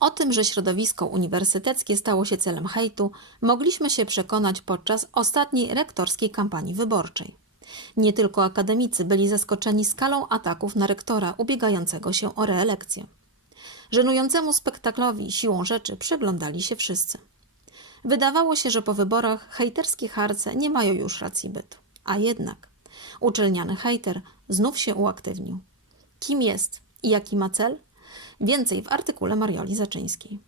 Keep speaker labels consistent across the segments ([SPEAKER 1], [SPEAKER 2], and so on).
[SPEAKER 1] O tym, że środowisko uniwersyteckie stało się celem hejtu, mogliśmy się przekonać podczas ostatniej rektorskiej kampanii wyborczej. Nie tylko akademicy byli zaskoczeni skalą ataków na rektora ubiegającego się o reelekcję. Żenującemu spektaklowi siłą rzeczy przyglądali się wszyscy. Wydawało się, że po wyborach hejterskie harce nie mają już racji bytu. A jednak uczelniany hejter znów się uaktywnił. Kim jest i jaki ma cel? Więcej w artykule Marioli Zaczyńskiej.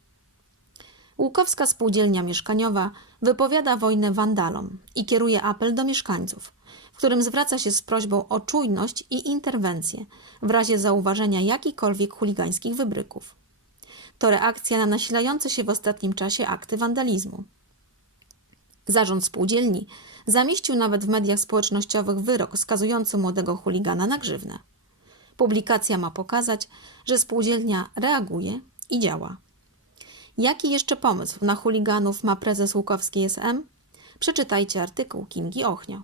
[SPEAKER 1] Łukowska Spółdzielnia Mieszkaniowa wypowiada wojnę wandalom i kieruje apel do mieszkańców, w którym zwraca się z prośbą o czujność i interwencję w razie zauważenia jakichkolwiek chuligańskich wybryków. To reakcja na nasilające się w ostatnim czasie akty wandalizmu. Zarząd spółdzielni zamieścił nawet w mediach społecznościowych wyrok skazujący młodego chuligana na grzywnę. Publikacja ma pokazać, że spółdzielnia reaguje i działa. Jaki jeszcze pomysł na chuliganów ma prezes Łukowski SM? Przeczytajcie artykuł Kingi Ochnio.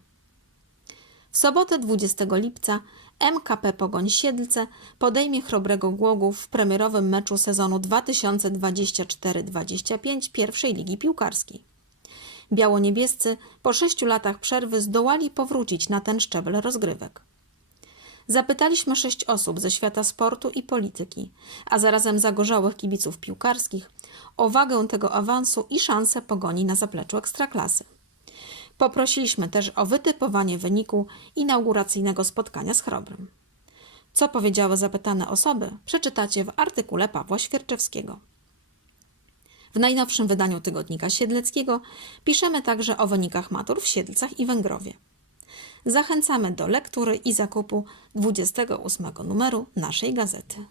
[SPEAKER 1] W sobotę 20 lipca MKP Pogoń Siedlce podejmie Chrobrego Głogów w premierowym meczu sezonu 2024-25 pierwszej ligi piłkarskiej. Biało-niebiescy po sześciu latach przerwy zdołali powrócić na ten szczebel rozgrywek. Zapytaliśmy sześć osób ze świata sportu i polityki, a zarazem zagorzałych kibiców piłkarskich, o wagę tego awansu i szansę pogoni na zapleczu ekstraklasy. Poprosiliśmy też o wytypowanie wyniku inauguracyjnego spotkania z Chrobrym. Co powiedziały zapytane osoby, przeczytacie w artykule Pawła Świerczewskiego. W najnowszym wydaniu tygodnika Siedleckiego piszemy także o wynikach matur w Siedlcach i Węgrowie. Zachęcamy do lektury i zakupu 28 numeru naszej gazety.